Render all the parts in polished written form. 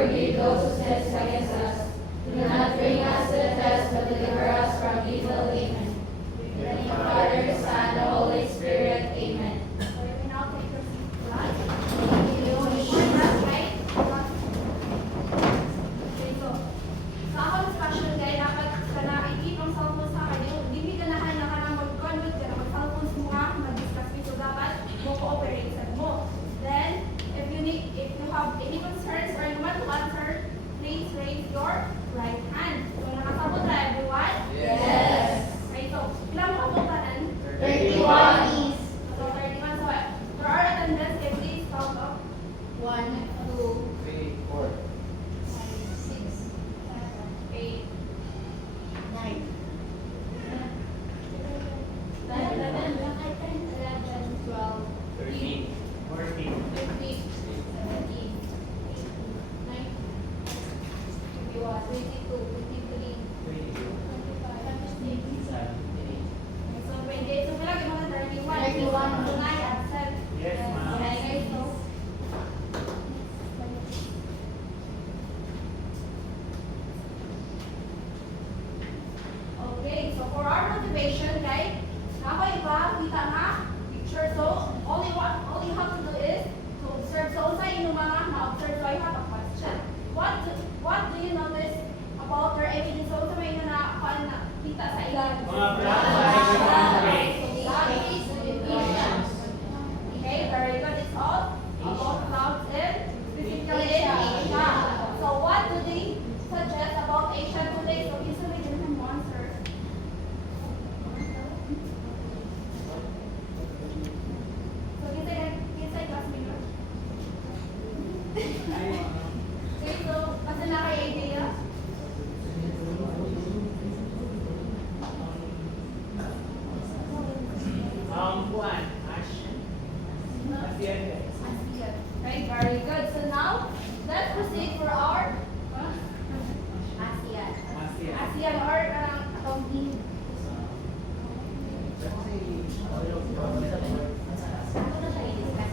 forgive those who trespass against us. Do not bring us to the test, but deliver us from evil. Amen. In the name of the Father, the Son, and the Holy Spirit. Amen. So you may now take your seat, class. Okay, so sa akong discussion kay dapat ka na i-keep ang cellphone sa akin. Hindi ganahan na ka na mag-conduct ka na mag-cellphone mo nga, mag-discuss so dapat mo cooperate sa mo. Then, if you have any concerns or you want to answer, please raise your right hand. So nakasabot na everyone? Yes. Okay, so ilang mo kabukanan? 31 is So 31. So for our attendance, can please count up? 1, 2, 3, 4. 6, 8, 9, 11, 12, 13, 14, 15, 17, 18, 19, 21, 22, 23, 22, 25, 26, 27. so 28. So pala yung mga 31. 31. So nga, absent. Yes, ma'am. Okay, guys, so okay, so for our motivation, guys, ako iba, kita nga, picture. So, all you have to do is to observe. So, sa inyong mga na-observe, so I have a question. What do you notice about their evidence? So, sa may na kita sa ilan? Mga plants. Okay, very good. It's all about clouds and specifically in Asia. So, what do they suggest about Asia today? So, isa may ganun mo answer. So, kinsa class minor? Okay, so, kasi na kayo idea? Juan, Ash. Asian guys. ASEAN. Okay, very good. So now, let's proceed for our ASEAN. Asian. ASEAN or accounting. Ako na siya i-discuss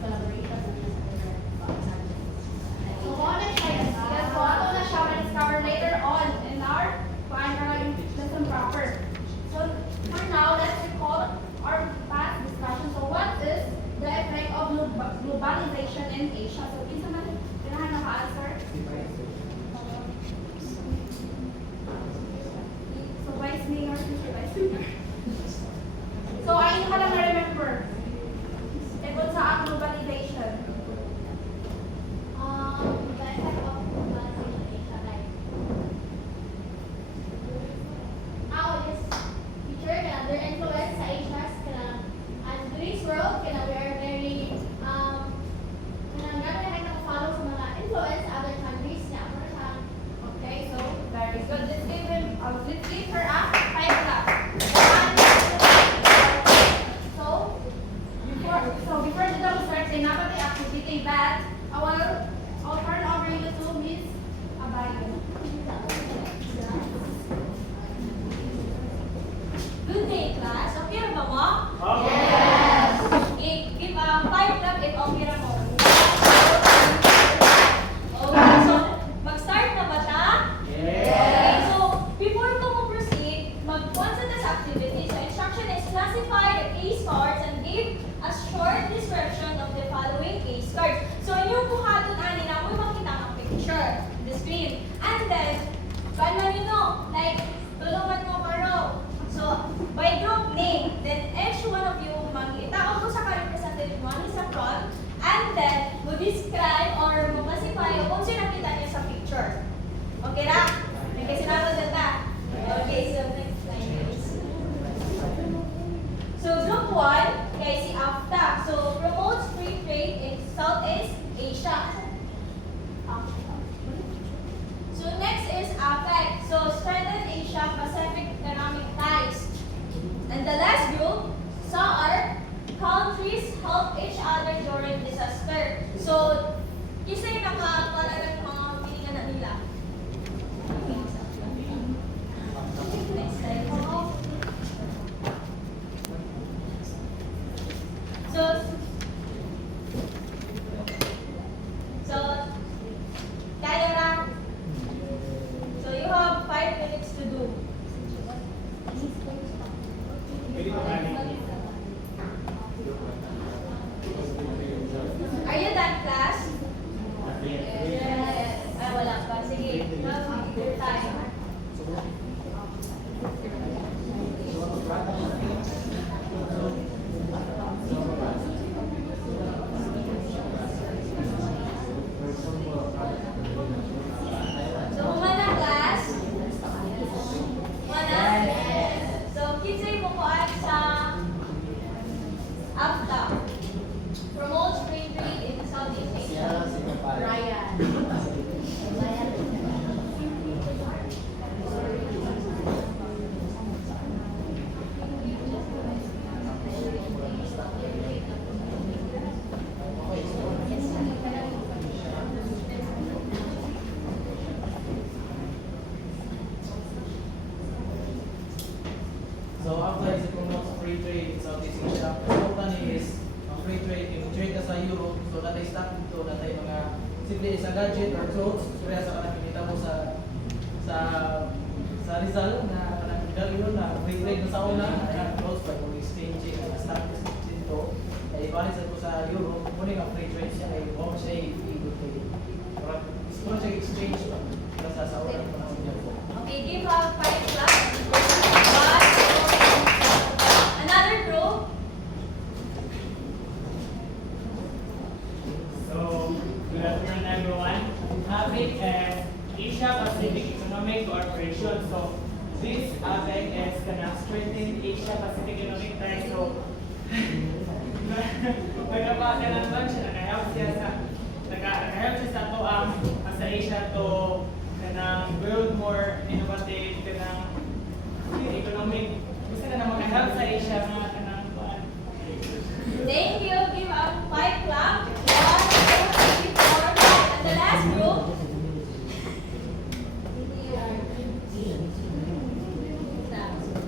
collaboration na So, what is ASEAN? So, ato na siya ma-discover later on in our lesson proper. So, for now, let's recall our past discussion. So, what is the effect of globalization in Asia? So, kinsa man kailangan naka-answer? So, Vice Mayor, Mr. Vice Mayor. So, ayun ka lang na-remember. Tungkol sa ang globalization. the effect of globalization in Asia, like how is teacher their influence sa Asia and today's world we are very follow sa mga influence sa other countries na Okay, so very good. Let's give her a 5 clap. Before the double start, say na the activity that I'll turn over you to Miss Abayo. Good day, class. Okay ra ba mo? Yes. Give a 5 clap if okay ra mo. Okay, so mag-start na ba ta? Okay, so before ko mo proceed, mag-one sa this activity. So instruction is classify the case cards and give a short description of the following case cards. So inyong buhaton ani na mo makita ang picture, the screen. And then, paano nyo no? Like, tulungan mo karo. So, by group name, then each one of you mag-itaon mo sa ka-representative mo sa front, and then, mo-describe or mo-classify kung sino nakita niyo sa picture. Okay na? Okay, sinabot na ta? Okay, so next slide please. So, group 1, kay si AFTA. So, promotes free trade in Southeast Asia. So, next is APEC. So, strengthen Asia-Pacific economic ties. And the last group, SAAR, countries help each other during disaster. So, kisa yung nakapalagan mga piningan na nila. Next slide. So, dito na tayo mga simple isang gadget or clothes. Surya sa kanang pinita mo sa Rizal na kanang gagawin na free na sa una na clothes by kung exchanging na status dito. Ay ibalik sa ko sa Europe, muna yung free trade siya ay huwag siya i-good kayo. Gusto siya exchange pa sa unang panahon niya po. Okay, give a 5 clap. Another group. So, good afternoon everyone. APEC is Asia Pacific Economic Cooperation. So, this APEC is gonna strengthen Asia Pacific Economic ties. So, nagkapasa ng bunch, nag-help siya sa to sa Asia to kanang build more innovative kanang economic. Gusto na mag-help sa Asia mga kanang kuan. Thank you. Give a 5 clap. 1, 2, 3, 4, 5. And the last group.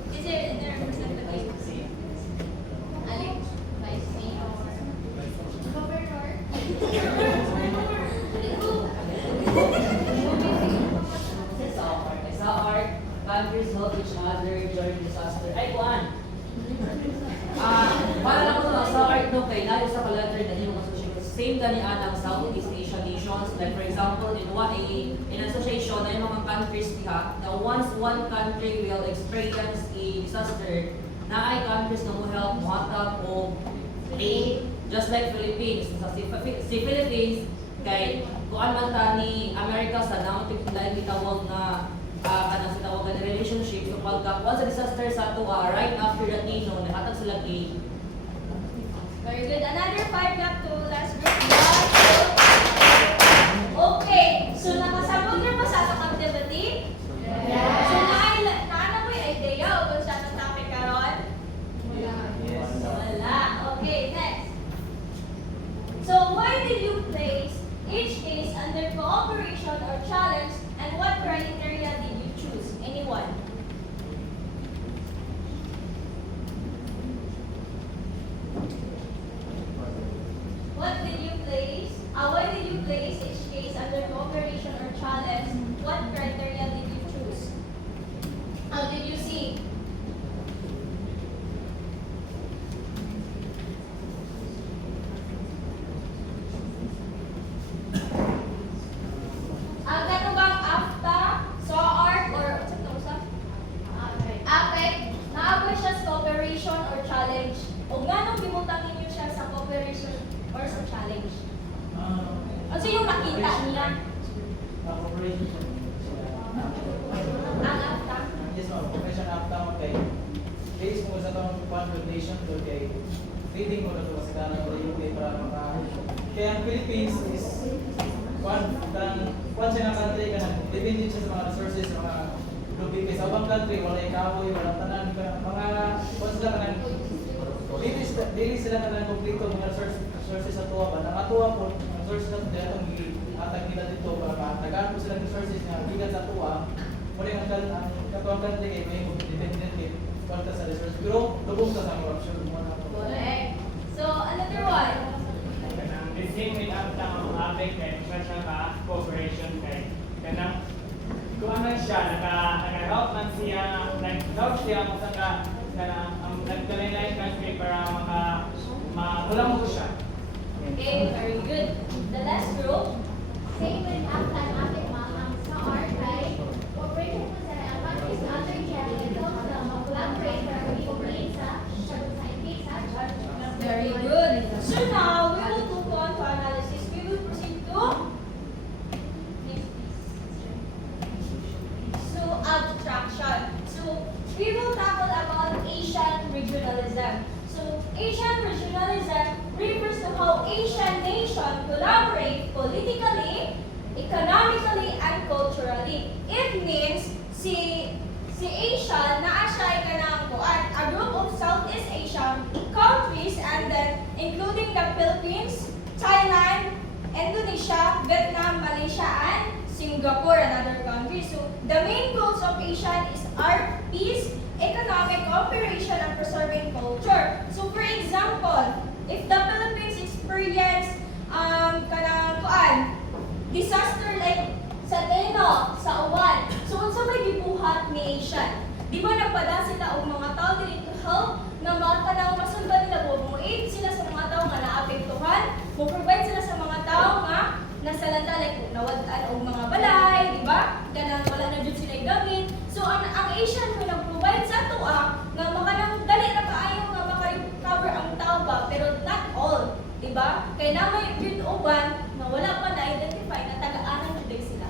Is there a representative? Alex, Vice Mayor. Sa art, countries help each other during disaster. Ay, kuan. Para lang ko sa art no kay nayo sa calendar na yung association. Same gani anang Southeast Asian nations. Like for example, in association na yung mga countries diha, na once one country will experience a disaster, na ay countries na mo help mohatag o aid, just like Philippines. Si Philippines kay kuan man ta ni America sa naunting gitawag na kanang sa tawag na relationship. So pagka once a disaster sa tuwa, right after that nation, nahatag sila aid. Very good. Another 5 clap to last group. 1, 2. Okay. So nakasabot na pa sa atong activity? So naana mo yung idea o kung saan ang topic karon? Yes. Wala. Okay, next. So why did you place each case under cooperation or challenge, and what criteria did you choose? Anyone? What did you place? Why did you place each case under cooperation or challenge? What criteria did you choose? How did you see? Ang katubang AFTA, SOART, or what's it called? APEC, naaboy siya sa cooperation or challenge. O ganong gimutangin niyo siya sa cooperation or sa challenge? Ano yung nakita niya? Cooperation. Ang AFTA? Yes, ma'am. Cooperation after mo kay base mo sa itong confrontation to kay feeding mo na ito sa kanan o UK para maka... Kaya ang Philippines is one siya ng country ka na dependent siya sa mga resources, sa mga lubi. Kaya sa ibang country, wala ikawoy, wala tanan, mga kung sila ka ng dili sila ka ng kompleto mga resources sa tuwa ba. Nakatuwa po, ang resources na ito, itong atag nila dito para matagaan po silang resources na bigat sa tuwa. Muna yung katuwang country kayo, may dependent kayo kwanta sa resources. Pero lubog ka sa corruption. Correct. So, another one. Kanang the same with ang APEC kay siya ka cooperation kay kanang kung ano siya naka-help man siya nag-help siya kung saan ka kanang nagkalay country para makulang mo siya. Okay, very good. The last group. Same with AFTA and APEC, ma'am. Ang sa art ay cooperation po sa ang countries na other challenge na mag-collaborate para mag-cooperate sa case sa Very good. So now, we will move on to analysis. We will proceed to abstraction. So we will tackle about Asian regionalism. So Asian regionalism refers to how Asian nations collaborate politically, economically, and culturally. It means si Asia naa siya ay kanang a group of Southeast Asian countries, and then including the Philippines, Thailand, Indonesia, Vietnam, Malaysia, and Singapore, another country. So the main goals of Asia are peace, economic cooperation, and preserving culture. So for example, if the Philippines experience kanang kuan disaster like sa Teno, sa uwan. So unsa may gibuhat ni Asian? Di ba nagpada sila og mga tao dili to help nga mga kanang masulba nila mo aid sila sa mga tao nga naapektuhan, mo provide sila sa mga tao nga nasa landa like nawad-an og mga balay, di ba? Kanang wala na jud sila gamit. So ang Asian may nag-provide sa tuwa nga makanang dali ra kaayo nga maka-recover ang tao ba, pero not all, di ba? Kay na may jud uban nga wala pa na-identify na taga-anan jud sila.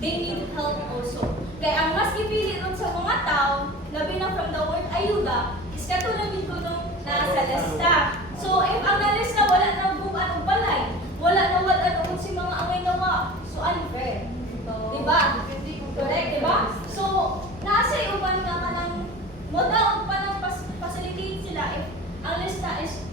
They need help also. Kaya ang mas ipili ron sa mga tao, labi na from the word ayuda, is katulad din ko nung nasa lista. So if ang nalista wala na buwan o balay, wala na wala na si mga angay nawa, so unfair. Diba? Correct, diba? So, nasa uban nga kanang modaog pa ng facilitate sila if ang lista is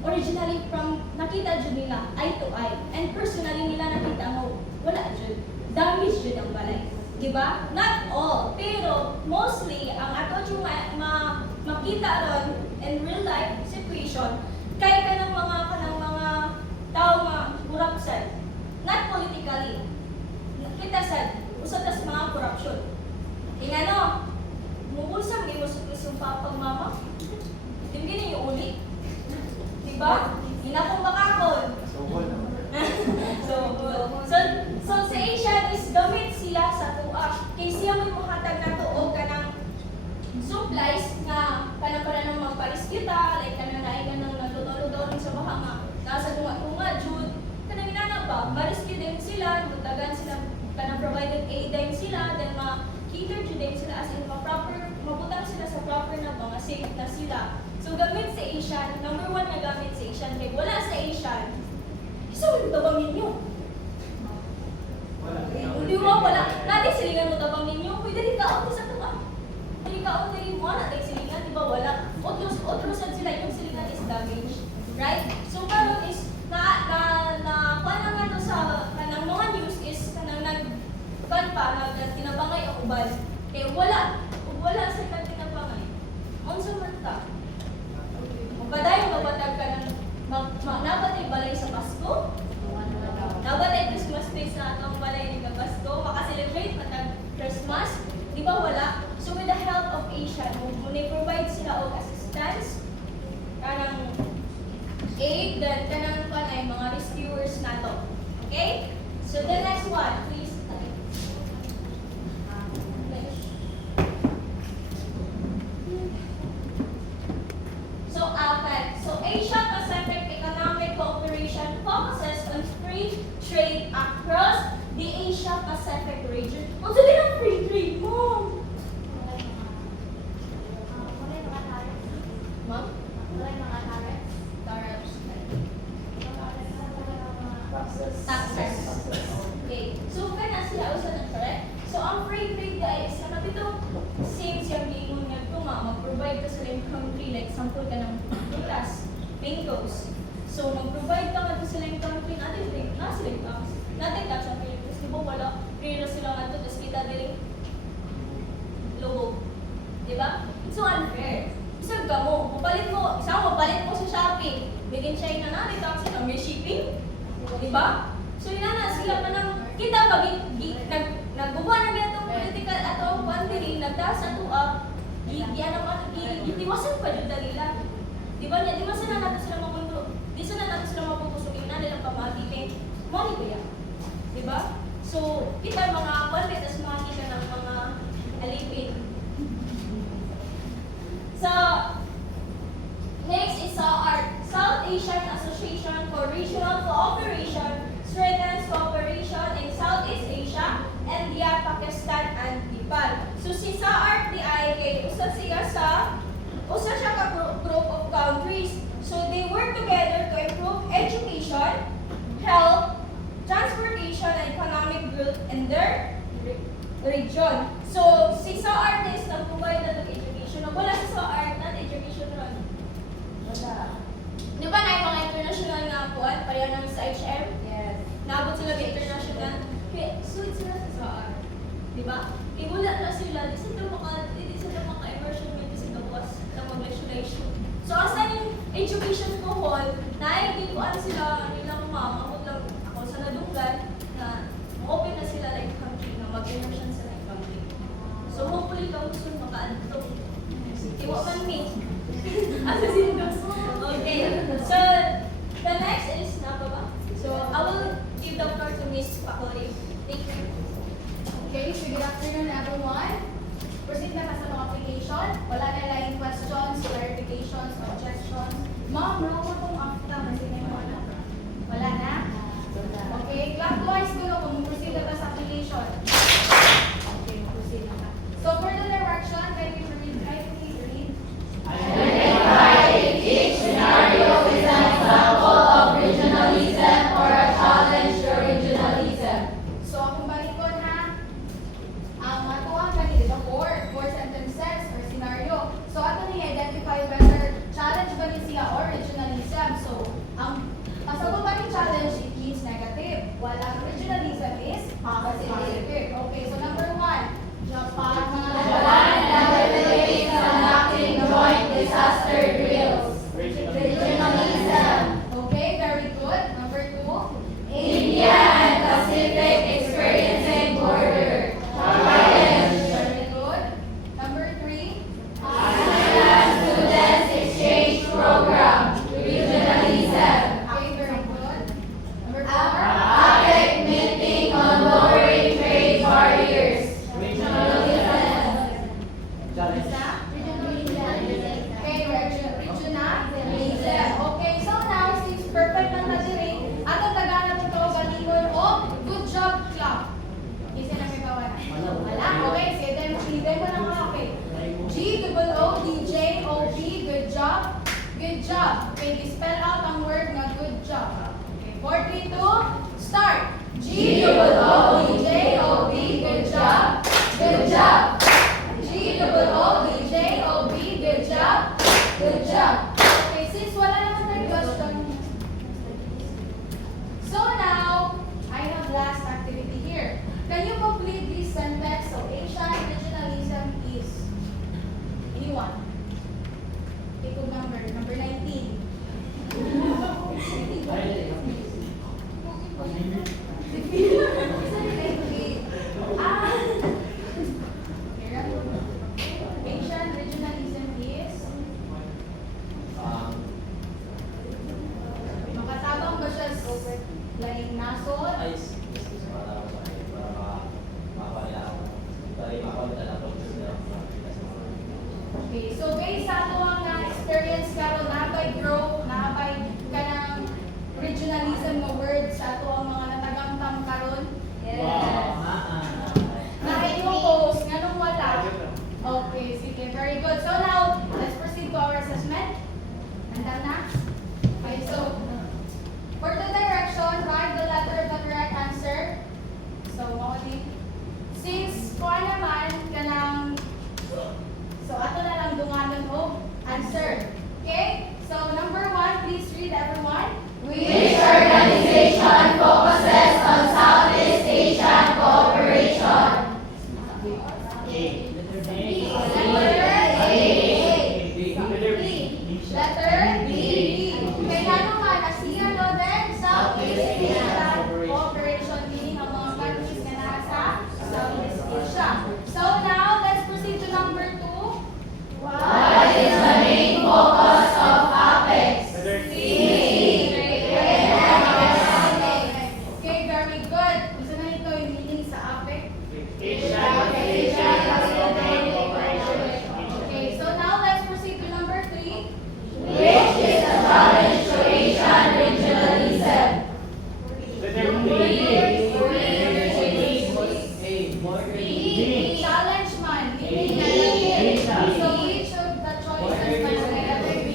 originally from nakita jud nila eye to eye and personally nila nakita mo wala jud damage jud ang balay, di ba? Not all, pero mostly ang ato jud makita ron in real life situation kay kanang mga tao nga corruption, not politically. Kita sad usad tas mga corruption. Ingano, mubulsang di mo sumpa pag mama. Tingin yung uli. Di ba? Ina kong bakakon. So sa Asian is gamit sila sa tuwa. Kay siya may muhatag na tuog kanang supplies nga kanang ng magpa-rescue ta, like kanang naay kanang nagluto-luto sa baha nga. Nasa tunga-tunga jud. Kanang inana ba, ma-rescue din sila, mutagan sila kanang provided aid din sila, then ma-cater to din sila as in mabutang sila sa proper na mga safe na sila. So gamit sa Asian, number 1 na gamit sa Asian, kaya wala sa Asian, isa mo tabang ninyo. Hindi mo wala, natin silingan mo tabang ninyo, kung dali kaon sa tuwa. Dali kaon dali mo, natin silingan, di ba wala? Otrosan sila, yung silingan is damage. Right? So karon is, paano nga to sa kanang mga news is kanang tinabangay ang uban. Kaya wala sa kanang tinabangay. Unsa man ta? Magpadayon mabatag ka ng nabatay balay sa Pasko? Nabatay Christmas tree sa atong balay ni Pasko? Maka-celebrate matag Christmas? Di ba wala? So with the help of Asian, provide sila og assistance, kanang aid, then kanang panay mga rescuers nato. Okay? So the next one, please. So Asia Pacific Economic Cooperation focuses on free trade across the Asia Pacific region. Ang sabi ng free trade mo? Ma'am? Taxes. Okay. So, kana sila usa na correct? So, ang free trade guys, ano dito, since yung gingon nga ito mag-provide ka sa lang country, like sample ka ng prutas, mangoes. So, mag-provide ka nga sa lang country, natin sila tax. Natin tax ang Pilipinas. Di ba wala? Free sila nga ito, tapos kita din logo. Di ba? So, unfair. Isang ka mo, mapalit mo sa Shopee. Bigyan siya na natin tax na may shipping. Diba? So inana sila pa ng kita pag nagbubuha na itong political at ang pandiri nagtaas ato gitiwasan pa jud nila. Diba niya di masana nato sila mapundo. Di sana nato sila mapupusukin na nilang pamagi kay money ba yan? Diba? So kita mga pandit as makita ng mga alipin. So next is SAARC, South Asian Association for Regional Cooperation, strengthens cooperation in Southeast Asia, India, Pakistan, and Nepal. So si SAARC di ay kay usa siya ka group of countries. So they work together to improve education, health, transportation, and economic growth in their region. So si SAARC is nag-provide na ng education. Wala si SAARC na education ron. Di ba na yung mga international nga kuwan, pareho namin sa HM? Yes. Naabot sila ng international. Kaya, suit sila sa SAARC. Di ba? Kaya wala na sila, di sila maka-immersion with sila buwas ng mag-legislation. So, asa yung education ko hall, naigikuan sila nilang mama, good afternoon everyone. Proceed na ka sa mga application. Wala na lang questions, clarifications, suggestions. Ma'am, wala ko itong after kasi may wala. Wala na? Okay, clockwise ko na kung proceed na ka sa application. Okay, proceed na ka. So for the direction, can we read? Identify if each scenario is an example of regionalism or a challenge to regionalism. So kung balikon ha, ang matuang kanila four sentences or scenario. So ato ni identify whether challenge ba ni siya or regionalism. So ang pasabot ba ni challenge, it means negative. While ang regionalism is positive. Okay, so number 1, Japan Japan advocates conducting joint disaster drills. Regionalism. Okay, very good. Number 2, India and Pacific experiencing border. Challenge. very good. Number 3, ASEAN Students Exchange Program. Regionalism. okay, very good. Number 4, APEC meeting on lowering trade barriers. Challenge. okay, regionalism. Okay, so now since perfect na nadiri, ato tagana po ito galingon o good job club. Isa na may gawa na. Wala? Okay, sige, then mo na mga okay. G-O-O-D-J-O-B, good job. Good job. Okay, spell out ang word na good job. Okay, 4, 3, 2, start. G-O-O-D-J-O-B, good job. Good job. G-O-O-D-J-O-B, good job. Good job. Okay, since wala naman tayong question, so now, I have last activity here. Can you complete this sentence? So, Asian regionalism is anyone? Take a number 19. Asian regionalism is makatabang ba siya sa laing nasod? Okay, so based sa ato ang na-experience karon nabay grow, nabay kanang regionalism nga words sa ato ang mga natagamtam karon. Na inyong post nganong wala. Okay, sige, very good. So now, let's proceed to our assessment. Handa na? Okay, so for the direction, write the letter of the correct answer. So, Molly, since kuha naman kanang so, ato na lang dunganon o answer. Okay? So, number 1, please read everyone. Which organization focuses on Southeast Asian cooperation? Letter B. Kaya nga naman, ASEAN o then Southeast Asian cooperation, meaning ang mga countries na nasa Southeast Asia. So now, let's proceed to number 2. What is the main focus of APEC? Okay, very good. Gusto na ito yung meaning sa APEC. Okay, so now let's proceed to number 3. Which is a challenge to Asian regionalism? Challenge man. Meaning so which of the choices man letter B?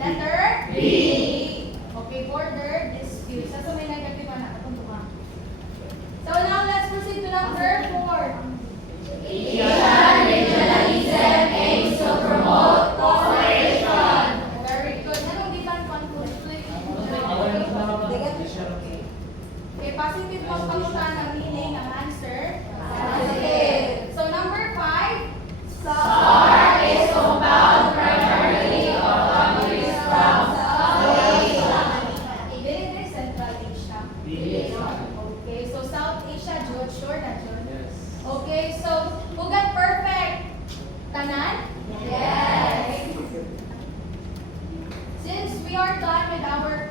Letter B. Okay, border dispute. So may negative na atong duha. So now let's proceed to number 4. Asian regionalism aims to promote cooperation. Very good. Anong gitan conflict? Okay, positive mo pangutan ang meaning ang answer. Positive. So number 5. SAR is compound primarily of countries from South Asia. Very Central Asia. Okay, so South Asia, Jud, sure na Jud. Okay, so hugat perfect. Tanan? Yes. Since we are done with our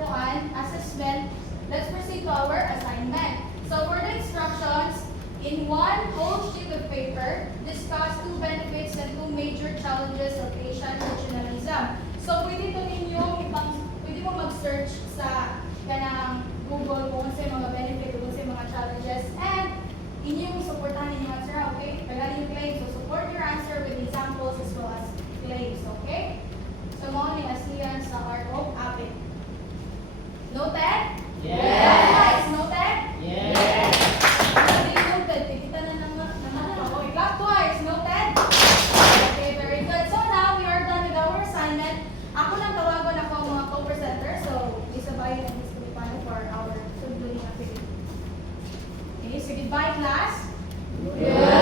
assessment, let's proceed to our assignment. So for the instructions, In one whole sheet of paper, discuss two benefits and two major challenges of Asian regionalism. So, pwede mo mag-search sa kanang Google kung ano yung mga benefit, kung ano yung mga challenges, and inyong supportahan inyong answer, okay? Tagalin yung claim. So, support your answer with examples as well as claims, okay? So, mo ni asiyan sa art of apit. Noted? Yes! Noted? Yes! Hindi noted. Tikita na naman. Okay, clap twice. Noted? Okay, very good. So now, we are done with our assignment. Ako lang tawagan ako ang mga co-presenter. So, isabay na Ms. Kulipano for our concluding activity. Okay, so goodbye class. Yes!